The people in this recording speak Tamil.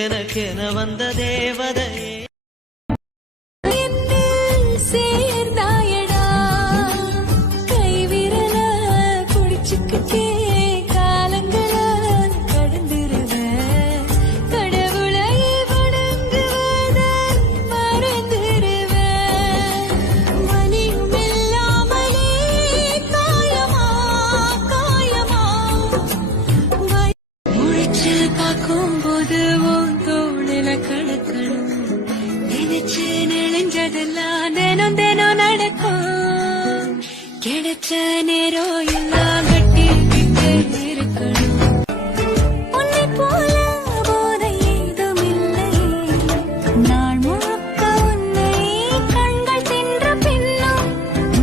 எனக்கென வந்த தேவதையே சேர்ந்தாயடா கைவிரல குடிச்சுக்கிட்டே காலங்கள கடந்துருவ கடவுளை வணங்குவத மறந்துருவ வலியும் இல்லாமலே காயமா காயமா முழிச்சு பார்க்கும்போது உன் தோளில கடக்கணும் நினைச்சு நெளிஞ்சதெல்லாம் தினம் தினம் நடக்கும் கிடைச்ச நேரம் இல்ல